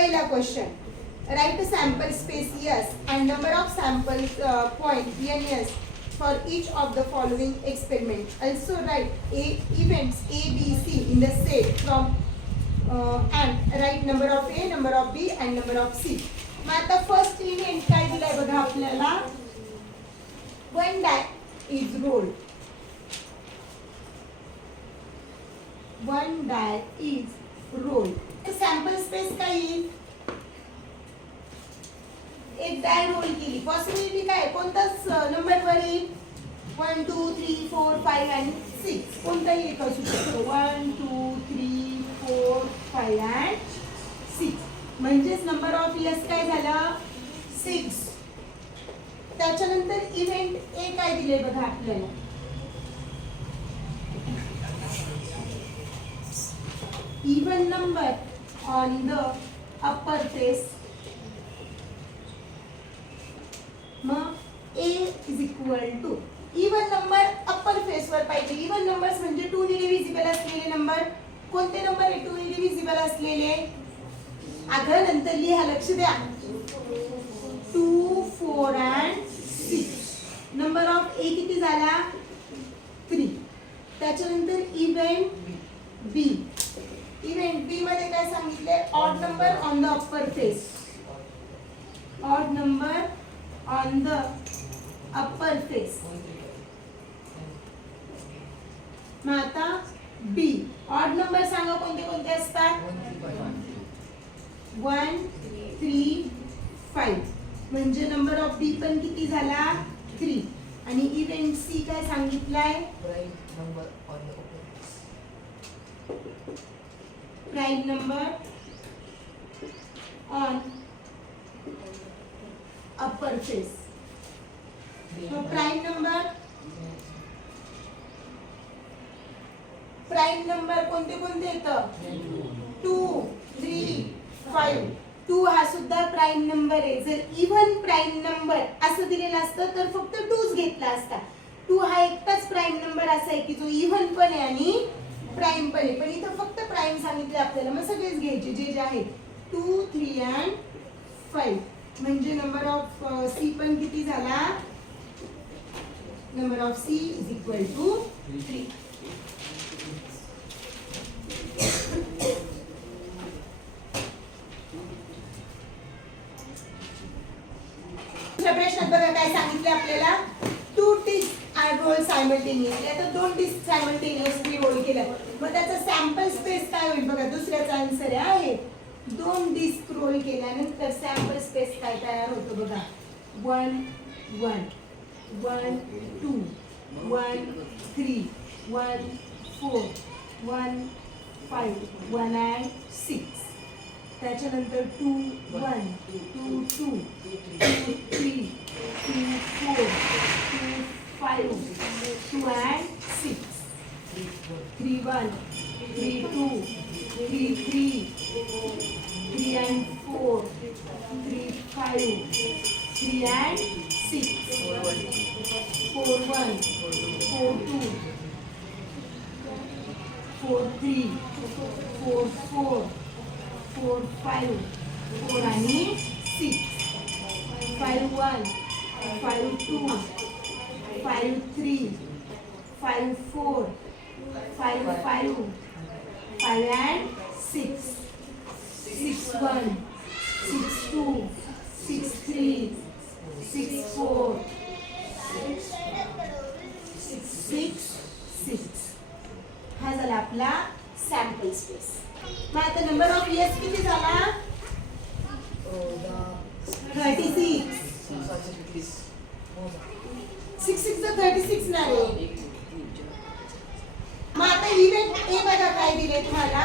पहिला question. Write a sample space S and number of sample point NS for each of the following experiment. Also write events A, B, C in the set from and write number of A, number of B and number of C. मग आता first event काय दिलाय बघा आपल्याला. One die is rolled. One die is rolled. Sample space काय येईल. एक डाय role केली. पॉसिबिलिटी काय कोणताच नंबर वर येईल. 1 2 3 4 5 आणि 6 कोणताही एक असू शकतो. 1 2 3 4 5 आणि 6 म्हणजेच नंबर ऑफ इयर्स काय झालं 6. त्याच्यानंतर इव्हेंट ए काय दिले बघा आपल्याला. Even number on the upper face. मग A is equal to even number upper face वर पाहिजे. इवन नंबर्स म्हणजे 2 ने डिव्हिजिबल असलेले नंबर. कोणते नंबर आहे 2 ने डिव्हिजिबल असलेले. अगं नंतर लिहा लक्ष द्या. 2 4 and 6. नंबर ऑफ ए किती झाला 3. त्याच्यानंतर इव्हेंट बी. इव्हेंट बी मध्ये काय सांगितले odd number on the upper face. Odd number on the upper face. मग आता बी ऑड नंबर सांगा कोणते कोणते असतात. 1 3 5 म्हणजे नंबर ऑफ बी पण किती झाला 3. आणि इव्हेंट सी काय सांगितलाय prime number on upper face. Prime number कोणते कोणते येतं 2 3 5. 2 हा सुद्धा प्राइम नंबर आहे. जर इव्हन प्राइम नंबर असं दिलेलं असतं तर फक्त 2च घेतला असता. 2 हा एकटाच प्राइम नंबर असा आहे की जो इव्हन पण आहे आणि प्राइम पण आहे. पण इथं फक्त प्राइम सांगितले आपल्याला. मग सगळेच घ्यायचे जे जे आहेत 2 3 and 5. म्हणजे नंबर ऑफ सी पण किती झाला. Number of C is equal to 3. प्रश्नात बघा काय सांगितलं आपल्याला. 2 डिस्क आर रोल सायमल्टेनियसली. आता 2 डिस्क सायमल्टेनियसली रोल केलं. मग त्याचा सॅम्पल स्पेस काय होईल बघा. दुसऱ्याचा आन्सर आहे 2 डिस्क रोल केल्यानंतर सॅम्पल स्पेस काय तयार होतो बघा. 1 1 1 2 1 3 1 4 1 5 1 and 6. त्याच्यानंतर 2 1 2 2 2 3 2 4 2 5 2 and 6 3 1 3 2 3 3 3 and 4 3 5 3 and 6 4 1 4 2 4 3 4 4 4 5 4 आणि 6 5 1 5 2 5 3 5 4 5 5 5 and 6 6 1 6 2 6 3 6 4 6 6. हा झाला आपला सॅम्पल स्पेस. मग आता नंबर ऑफ इयर्स किती झाला 36. 6 6 36 नाही. मग आता इव्हेंट ए बघा काय दिले तुम्हाला.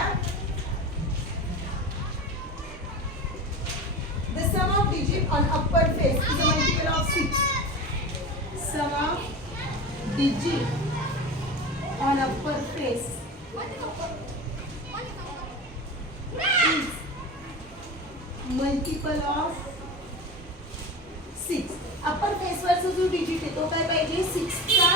The sum of digit on upper face is a multiple of 6. Sum of digit on upper face is multiple of 6. Upper face वरचा जो डिजिट आहे तो काय पाहिजे 6 चा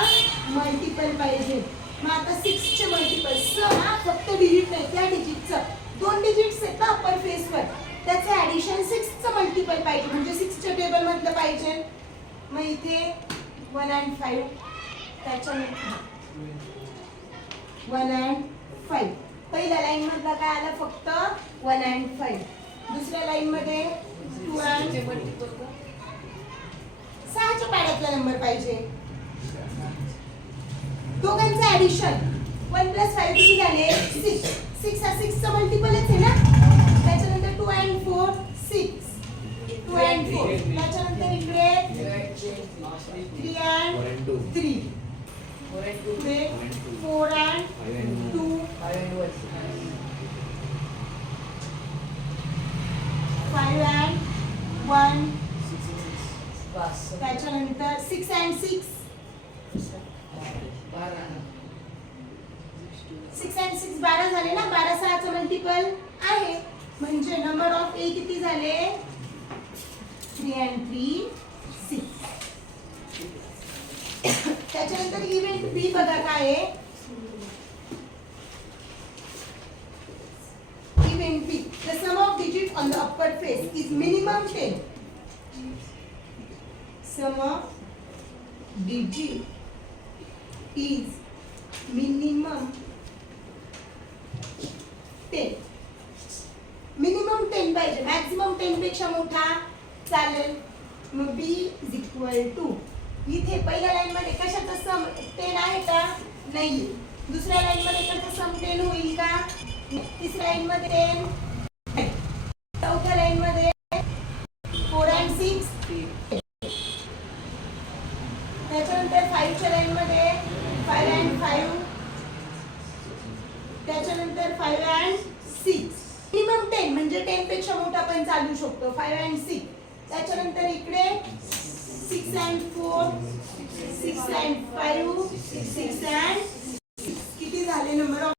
मल्टिपल पाहिजे. मग आता 6 चे मल्टिपल सम हा फक्त डिजिट नाही त्या डिजिटचं 2 डिजिट्स आहेत ना अपर फेस वर त्याचे पाहिजे म्हणजे 6च्या टेबल मधलं पाहिजे. मग इथे 1 and 5 त्याच्यानंतर 1 and 5 पहिल्या लाईन मधला काय आला फक्त 1 and 5. दुसऱ्या लाईन मध्ये 2 and 6च्या पाड्यातला नंबर पाहिजे. दोघांचं ऍडिशन 1 + 5 किती झाले 6. 6 हा 6चा मल्टिपलच आहे ना. त्याच्यानंतर 2 and 4 6 2 and 4 त्याच्यानंतर इकडे 3 and 3 पुढे 4 and 2 5 and 1 त्याच्यानंतर 6 and 6 6 and 6 12 झाले ना. 12 6चा मल्टिपल आहे म्हणजे नंबर ऑफ ए किती झाले 3 and 3 6. त्याच्यानंतर इव्हेंट बी बघा काय आहे. Event B the sum of digit on the upper face is minimum 10. Sum of digit is minimum 10. Minimum 10 पाहिजे. मॅक्सिमम 10 पेक्षा मोठा चालेल. मग बी इज इक्वल टू इथे पहिल्या लाईन मध्ये कशाचा सम 10 आहे का नाही. दुसऱ्या लाईन मध्ये कशाचा सम 10 होईल का. तिसऱ्या लाईन मध्ये 10 चौथ्या लाईन मध्ये 4 and 6 त्याच्यानंतर 5च्या लाईन मध्ये 5 and 5 त्याच्यानंतर 5 and 6 मिनिमम 10 म्हणजे 10 पेक्षा मोठा पण चालू शकतो 5 and 6. त्याच्यानंतर इकडे 6 and 4 6 and 5 6 and 6 किती झाले नंबर ऑफ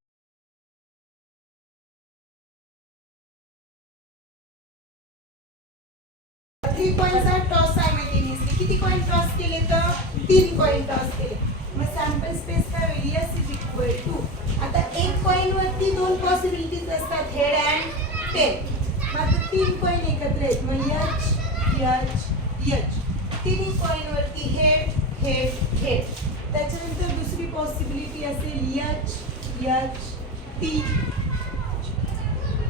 3 कॉइन्सचा टॉस सायमल्टेनियसली. किती कॉइन टॉस केले तर 3 कॉइन टॉस केले. मग सॅम्पल स्पेस काय होईल S इज इक्वल टू आता एक कॉइन वरती 2 पॉसिबिलिटीज असतात हेड अँड टेल. मग आता 3 कॉइन एकत्र आहेत मग H H H. तिन्ही कॉइन वरती हेड हेड हेड. त्याच्यानंतर दुसरी पॉसिबिलिटी असेल H H T.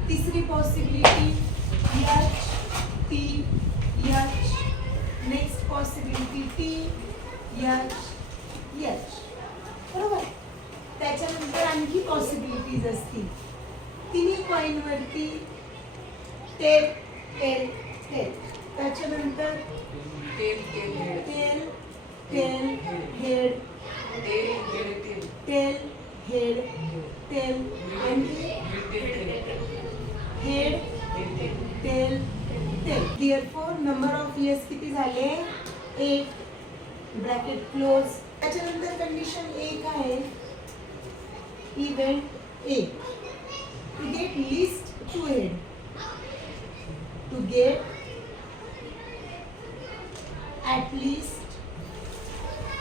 तिसरी possibility H T H. Next possibility T H H. बरोबर. त्याच्यानंतर आणखी पॉसिबिलिटीज असतील. तिन्ही कॉइन वरती टेल टेल टेल. त्याच्यानंतर tail tail tail head tail head tail आणि head tail tail. Therefore number of years किती झाले 8 ब्रॅकेट क्लोज. त्याच्यानंतर कंडिशन 1 आहे event A to get least two head to get at least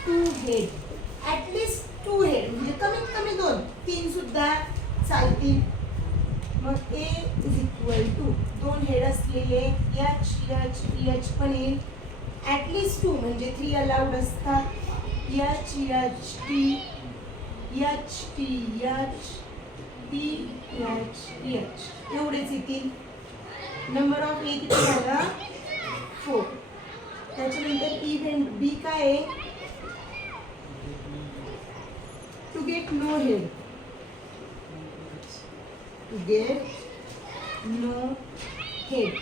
2 head. at least 2 head म्हणजे कमीत कमी 2 3 सुद्धा चालतील. मग A is equal to 2 head असलेले H H H पण येईल. at least 2 म्हणजे 3 अलाउड असतात. H H T H T H T H H एवढेच येतील. नंबर ऑफ ए किती झाला 4. त्याच्यानंतर इव्हेंट बी काय आहे to get no head to get no head.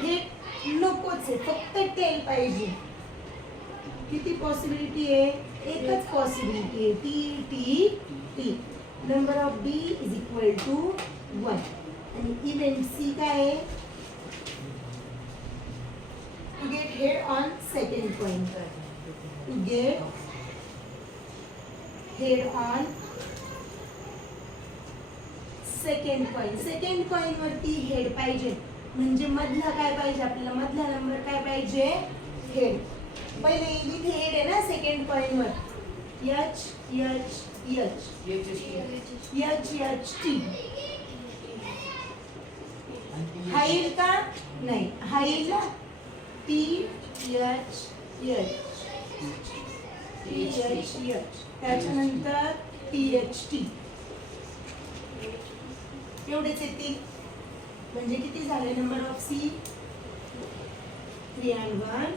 Head नकोच आहे फक्त टेल पाहिजे. किती पॉसिबिलिटी आहे एकच पॉसिबिलिटी आहे T T T. Number of B is equal to 1 आणि इव्हेंट सी काय आहे to get head on second coin. To get head on second coin. second coin वरती हेड पाहिजे म्हणजे मधला काय पाहिजे आपल्याला मधला नंबर काय पाहिजे हेड. पहिले इथे हेड आहे ना सेकंड कॉइन वर H H H H H T. हा येईल का नाही हा येईल ना TH त्याच्यानंतर THT एवढेच येतील. म्हणजे किती झाले number of C 3 and 1.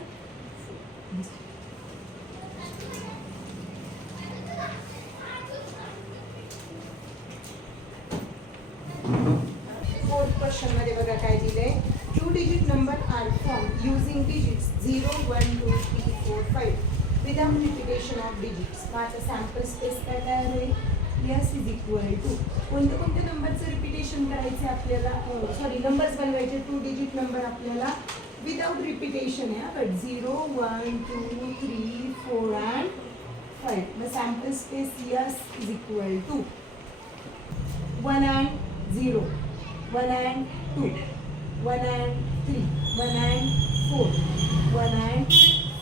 Fourth question मध्ये बघा काय दिलंय. 2 digit number are formed using digits 0, 1, 2, 3, 4, 5 without repetition of digits. माझा सॅम्पल स्पेस काय तयार होईल. S is equal to कोणते कोणते नंबरचं रिपिटेशन करायचे आपल्याला, सॉरी नंबर्स बनवायचे 2 digit नंबर आपल्याला विदाउट रिपिटेशन आहे. But 0, 1, 2, 3, 4 and 5. मग sample space S is equal to 1 and 0, 1 and 2, 1 and 3, 1 and 4, 1 and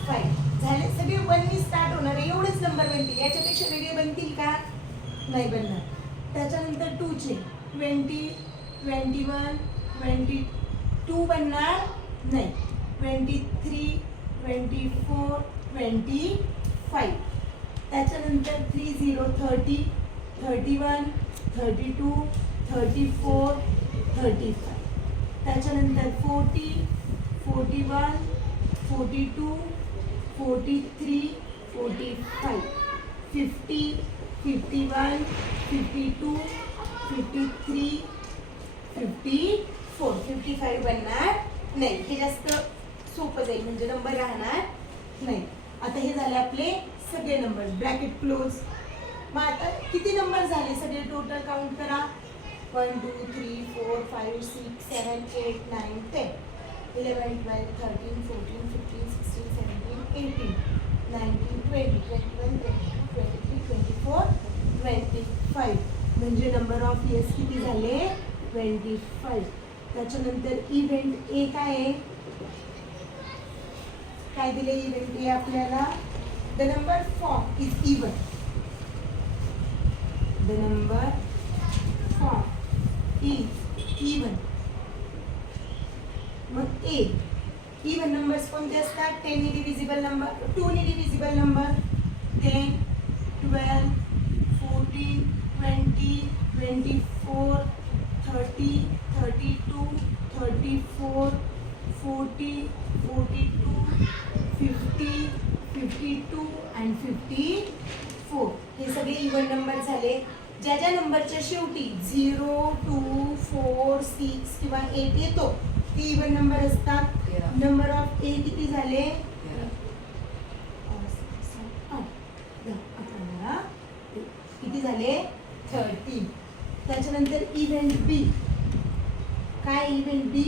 5. झाले सगळे 1 नी स्टार्ट होणार आहे. एवढेच नंबर बनतील. याच्यापेक्षा वेगळे बनतील का? नाही बनणार. त्याच्यानंतर 2 चे 20, 21, 22 बनणार नाही. 23, 24, 25. त्याच्यानंतर 30, 30, 31, 32, 34, 35. त्याच्यानंतर 40, 41, 42, 43, 45, 50, 51, 52, 53, 54, 55 बनणार नाही. हे जास्त सोपं जाईल म्हणजे नंबर राहणार नाही. आता हे झाले आपले सगळे नंबर. Bracket close. मग आता किती नंबर झाले सगळे टोटल काउंट करा. 1, 2, 3, 4, 5, 6, 7, 8, 9, 10, 11, 12, 13, 14, 15, 16, 17, 18, 19, 20, 21, 22, 23, 24, 25. म्हणजे नंबर ऑफ इयर्स किती झाले 25. त्याच्यानंतर इव्हेंट ए काय आहे. काय दिले इव्हेंट ए आपल्याला. The number form is even. The number form is even. मग ए इवन नंबर्स कोणते असतात. 10 नी डिव्हिजिबल नंबर, 2 नी डिव्हिजिबल नंबर 10, 12, 14, 20, 24, 30, 32, 34, 40, 42, 50, 52 and 54. हे सगळे इवन नंबर झाले. ज्या ज्या नंबरच्या शेवटी 0, 2, 4, 6 किंवा 8 येतो ते इवन नंबर असतात. नंबर ऑफ ए किती झाले. किती झाले 13. त्याच्यानंतर इव्हेंट बी काय. Event B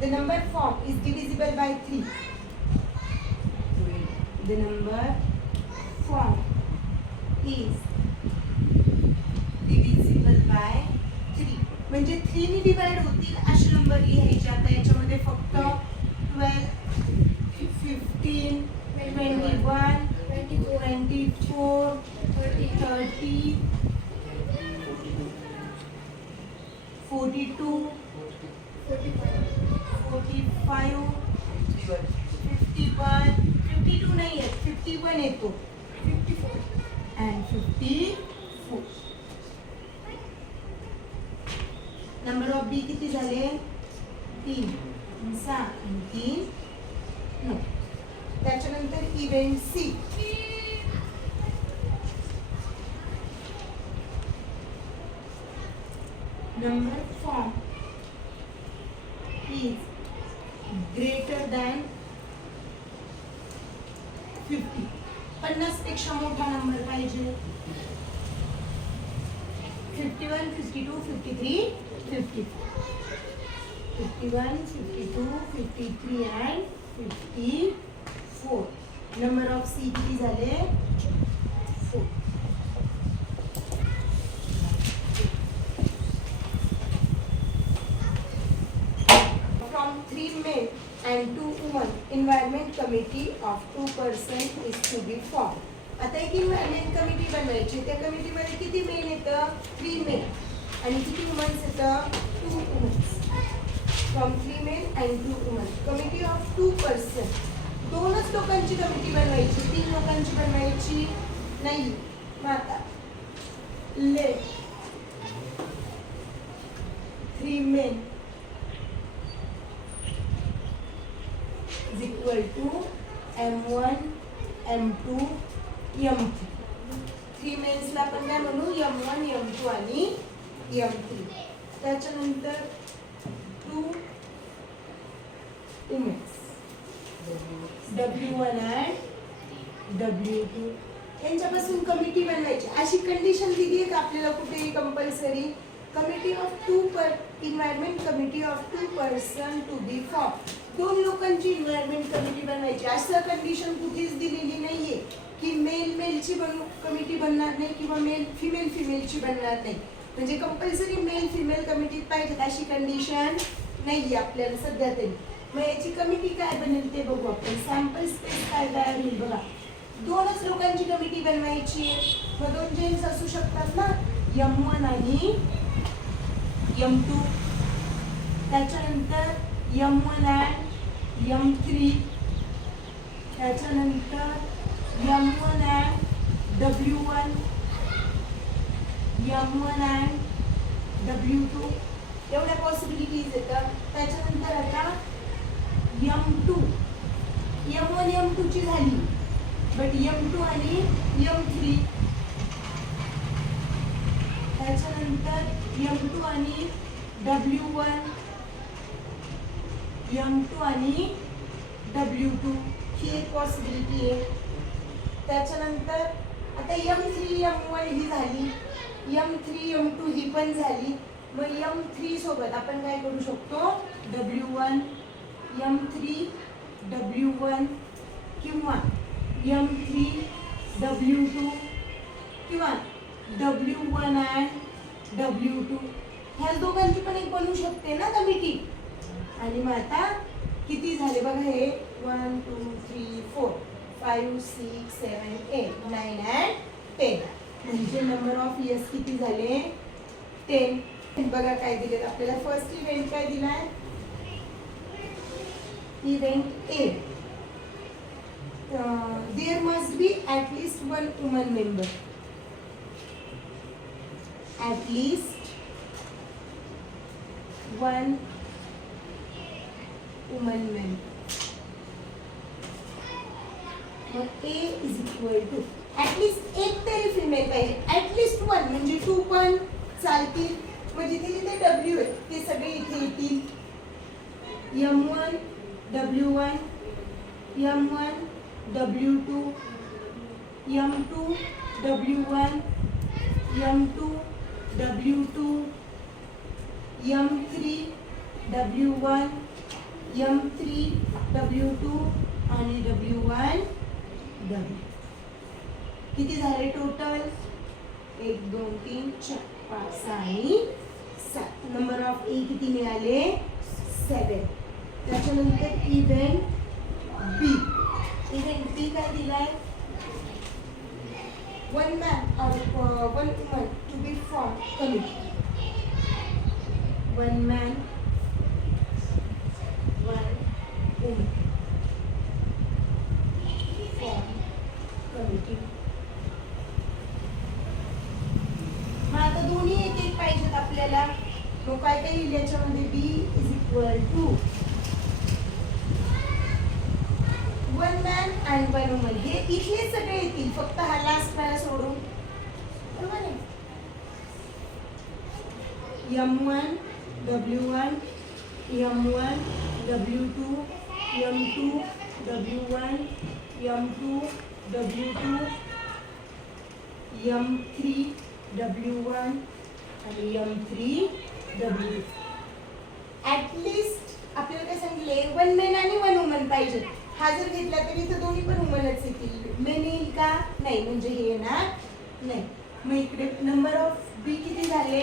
the number form is divisible by 3. The number form is divisible by 3. म्हणजे 3 नी डिवाइड होतील असे नंबर लिहायचे. आता याच्यामध्ये फक्त 12, 15, 21, 24, 30, 42, 45, 51, 52 नाही आहे 51 येतो 54 and 54. नंबर ऑफ बी किती झाले 3, 6 आणि 3, 9. त्याच्यानंतर event C number form is greater than 50. 50 पेक्षा मोठा नंबर पाहिजे. 51, 52, 53, 54. 51, 52, 53 and 54. नंबर ऑफ सी किती झाले 4. From 3 men and 2 women, environment committee of 2 persons is to be formed. आता एक environment committee बनवायची. त्या कमिटी मध्ये किती मेन येतं 3 men आणि किती वुमन्स येतं 2 womens. From 3 men and 2 woman. Committee of 2 person. 2च लोकांची कमिटी बनवायची, 3 लोकांची बनवायची नाही. मग आता let 3 men is equal to M1 M2 M3. 3 मेन्सला आपण काय म्हणू, M1 M2 आणि M3. त्याच्यानंतर 2 वुमेन्स W1 and W2. यांच्यापासून कमिटी बनवायची. अशी कंडिशन दिली आहे का आपल्याला कुठेही compulsory, committee of 2 environment committee of 2 person to be form. 2 लोकांची इन्व्हायरमेंट कमिटी बनवायची. असं कंडिशन कुठेच दिलेली नाहीये की मेल मेलची कमिटी बनणार नाही किंवा मेल फिमेल फिमेलची बनणार नाही. म्हणजे कंपल्सरी मेल फिमेल कमिटीत पाहिजेत अशी कंडिशन नाहीये आपल्याला सध्या तरी. मग याची कमिटी काय बनेल ते बघू आपण. सॅम्पल स्पेस काय तयार होईल बघा. 2च लोकांची कमिटी बनवायची आहे. मग 2 जेन्ट्स असू शकतात ना, M1 आणि M2. त्याच्यानंतर M1 and M3. त्याच्यानंतर M1 and W1, M1 and W2. एवढ्या पॉसिबिलिटीज येतात. त्याच्यानंतर आता M2, M1 M2 ची झाली, बट M2 आणि M3. त्याच्यानंतर M2 आणि W1, M2 आणि W2 ही एक पॉसिबिलिटी आहे. त्याच्यानंतर आता M3 M1 ही झाली, M3 M2 ही पण झाली. मग M3 सोबत आपण काय करू शकतो, W1 M3 W1 किंवा M3 W2 किंवा W1 and W2. ह्या दोघांची पण एक बनवू शकते ना कमिटी. आणि मग आता किती झाले बघा हे, 1 2 3 4 5 6 7 8 9 and 10. म्हणजे नंबर ऑफ इयर्स किती झाले, 10. बघा काय दिले आपल्याला. फर्स्ट इव्हेंट काय दिलाय, event A. There must be at least 1 woman member. At least 1 woman member. मग A is equal to at least एक तरी फिमेल पाहिजे. at least 1 म्हणजे 2 पण चालतील. मग जिथे जिथे W आहे ते सगळे इथे येतील. M1 W1, M1 W2, M2 W1, M2 W2, M3 W1, M3 W2 आणि W1 W. किती झाले टोटल, 1 2 3 4 5 6 आणि 7. नंबर ऑफ ए किती मिळाले, 7. त्याच्यानंतर इव्हेंट बी. इव्हेंट बी काय दिलाय, 1 man or 1 woman to be formed committee. 1 man 1 woman form committee. मग आता दोन्ही एक एक पाहिजेत आपल्याला. मग काय काय लिहिलं याच्यामध्ये, B is equal to 1 man and 1 woman. हे इथले सगळे येतील, फक्त हा लास्ट वाला सोडून. बरोबर आहे. M1 W1, M1 W2, M2 W1, M2 W2, M3 W1 आणि M3 W2. ऍटलिस्ट आपल्याला काय सांगितले, 1 man आणि 1 woman पाहिजे. हा जर घेतला तरी इथं दोन्ही पण वुमनच येतील. मेन येईल का, नाही, म्हणजे हे येणार नाही. मग इकडे नंबर ऑफ बी किती झाले,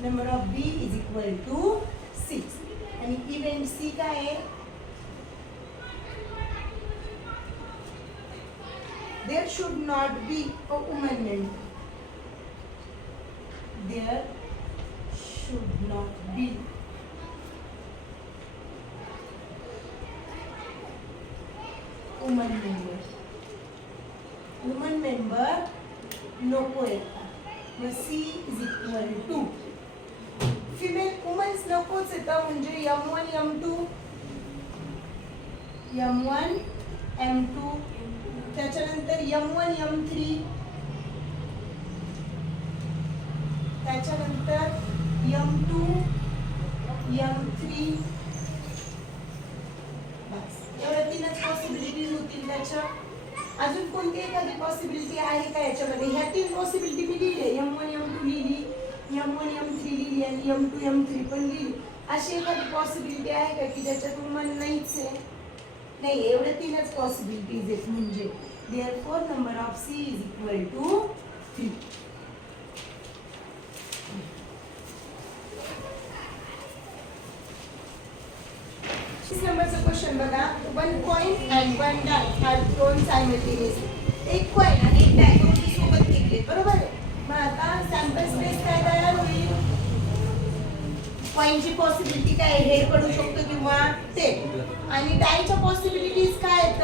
number of B is equal to 6. आणि इव्हेंट सी काय आहे, there should not be a woman member. There should not be woman member. Woman member नको येतात. मग C is equal to female womens नकोच येतं म्हणजे M1 M2 M1 M2 त्याच्यानंतर M1 M3 त्याच्यानंतर M2 M3 बस एवढ्या तीनच पॉसिबिलिटीज होतील. त्याच्या अजून कोणती एखादी पॉसिबिलिटी आहे का याच्यामध्ये? ह्या तीन पॉसिबिलिटी मी लिहिले. M1 M2 लिहिली, M1 M3 लिहिली आणि M2 M3 पण लिहिली. अशी एखादी पॉसिबिलिटी आहे का की ज्याच्यात वुमन नाहीच आहे? नाही, एवढ्या तीनच पॉसिबिलिटीज आहेत. म्हणजे therefore number of C is equal to 3. नंबरचा क्वेश्चन बघा. 1 coin and 1 die are thrown simultaneously. एक कॉइन आणि एक डाय दोन्ही सोबत फेकले, बरोबर आहे. मग आता सॅम्पल स्पेस काय तयार होईल? कॉइनची पॉसिबिलिटी काय? हेड पडू शकतो किंवा टेल. आणि डायच्या पॉसिबिलिटीज काय आहेत?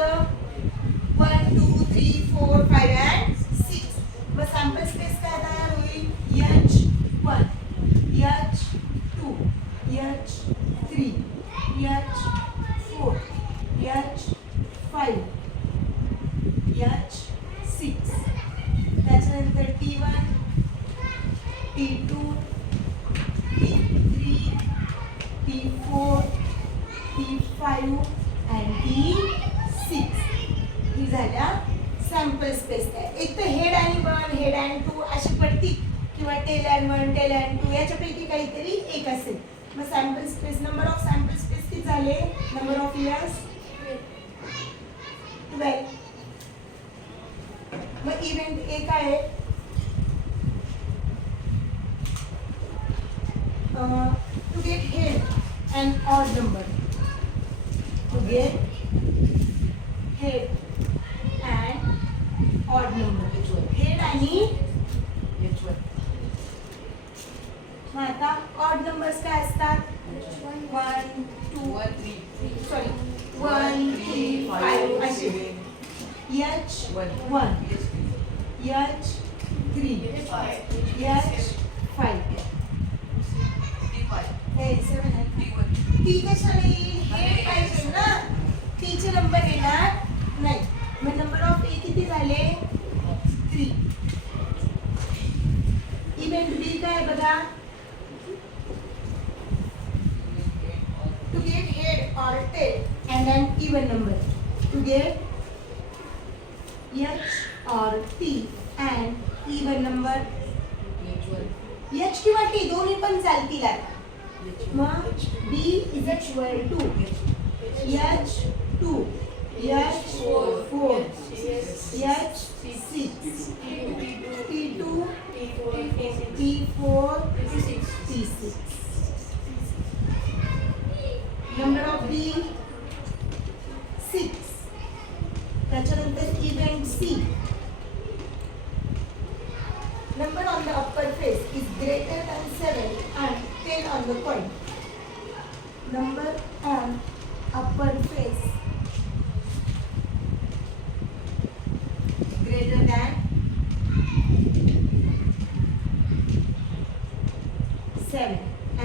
1 2 3 4 5 अँड 6. मग सॅम्पल स्पेस काय तयार होईल? H1 H2 H3 H4 H5 H6 त्याच्यानंतर T1 T2 T3 T4 T5 and T6 ही झाल्या सॅम्पल स्पेस. एक तर हेड आणि 1 हेड अँड 2 अशी पडतील किंवा टेल अँड 1 टेल अँड 2 याच्यापैकी काहीतरी एक असेल. मग sample space number of sample space किती झाले? Number of years 12. मग इव्हेंट ए काय आहे? To get head and odd number. To get head and odd number. Head आणि मग आता ऑड नंबर्स काय असतात? 1 2 सॉरी 1 3 5 असे. H1 H3 H5 टी कशाला येईल? हेड पाहिजे ना, टीचे नंबर येणार नाही. मग नंबर ऑफ ए किती झाले? 3. इव्हेंट बी काय बघा? to get head or tail and an even number. To get H or T and even number. H किंवा T दोन्ही पण चालतील. मग B is equal to H2 H4 H6 T2 T4 T6. Number of B 6. त्याच्यानंतर event C. Number on the upper face is greater than 7 and 10 on the coin. Number on upper face greater than 7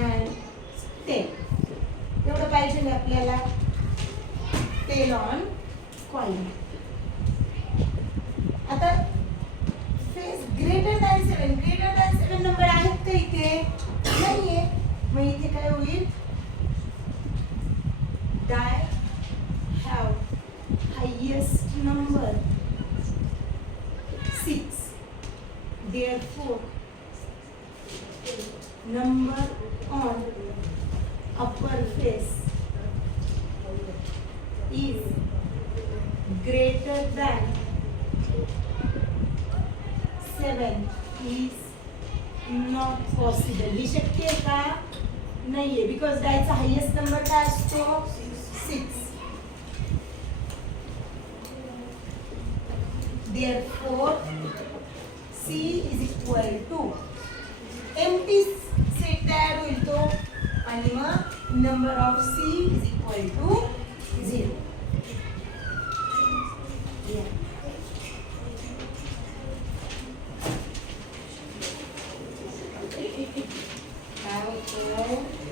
and 10. एवढं पाहिजे ना आपल्याला. Tail on coin. आता face greater than 7 number आहेत का इथे? नाहीये. मग इथे काय होईल? Die have highest number 6. Therefore number on upper face is greater than 7 is not possible. ही शक्य आहे का? नाहीये. बिकॉज डायचा हायेस्ट नंबर काय असतो? 6. Therefore C is equal to empty set तयार होईल तो आणि मग number of C is equal to 0. हो.